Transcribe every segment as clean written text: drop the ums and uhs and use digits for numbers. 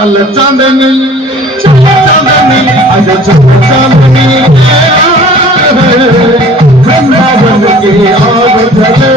चल चांदनी चल चांदनी आज चल चांदनी वृंदावन की आग जले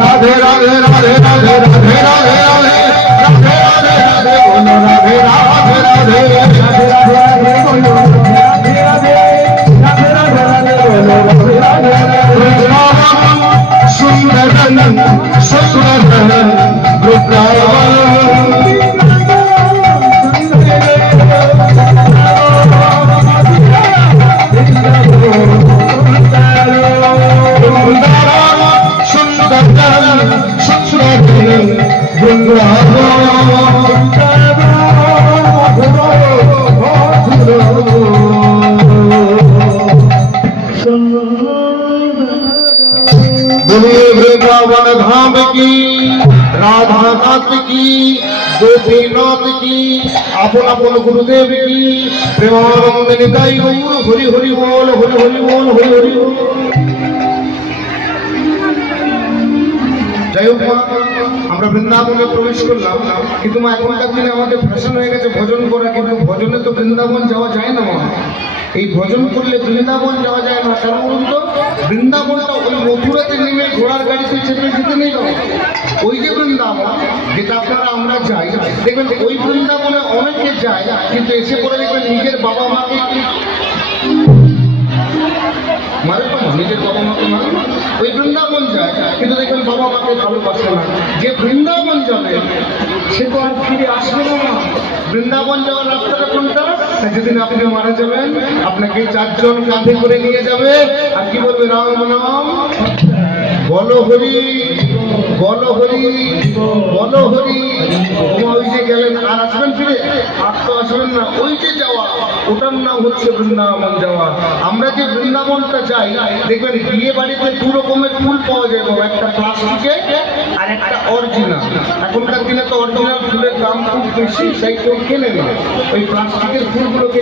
राधे राधे राधे राधे राधे राधे राधे राधे राधे राधे बोलो राधे राधे राधे राधे राधे बोलो राधे राधे राधे राधे राधे बोलो राधे राधे सुंदर सुंदर वृंदावन धाम की राधा नाथ की गोपीनाथ की आपन आपन गुरुदेव की प्रेमानंद निताई गौर हरि हरि बोल हरि हरि बोल हरि हरि बोल। যাই হোক আমরা বৃন্দাবনে প্রবেশ করলাম, কিন্তু এখনকার দিনে আমাদের ফ্যাশন হয়ে গেছে ভজন করা, কিন্তু ভজনে তো বৃন্দাবন যাওয়া যায় না। এই ভজন করলে বৃন্দাবন যাওয়া যায় না, কেন বলুন তো? বৃন্দাবনটা ওই মথুরাতে নেমে ঘোড়ার গাড়িতে চেপে যেতে নেই, ওই যে বৃন্দাবন যেটা আপনারা আমরা যাই, দেখবেন ওই বৃন্দাবনে অনেকে যায়, কিন্তু এসে পরে দেখবেন নিজের বাবা মাকে মারে তো, নিজের বাবা মাকে মারে। ওই বৃন্দাবন যায় কিন্তু দেখবেন বাবা মাকে ভালোবাসে না। যে বৃন্দাবন যাবে সে তো আর ফিরে আসবে না। বৃন্দাবন যাওয়ার রাস্তাটা কোনটা? যেদিন আপনি মারা যাবেন আপনাকে 4 জন কাঁধে করে নিয়ে যাবে, আর কি বলবে? রাম নাম বলো হরি বলো হরি বলো হরি। ওই যে গেলেন আর আসবেন ফিরে? আর তো আসবেন না। ওই যে যাওয়া, ওটার নাম হচ্ছে বৃন্দাবন যাওয়া। আমরা যে বৃন্দাবনটা যাই দেখবেন বিয়ে বাড়িতে 2 রকমের ফুল পাওয়া যায়, একটা প্লাস্টিকে আর একটা অরিজিনাল। এখনকার দিনে তো অরিজিনাল ফুলের দাম খুব বেশি, তাই কেউ কেনে না। ওই প্লাস্টিকের ফুলগুলোকে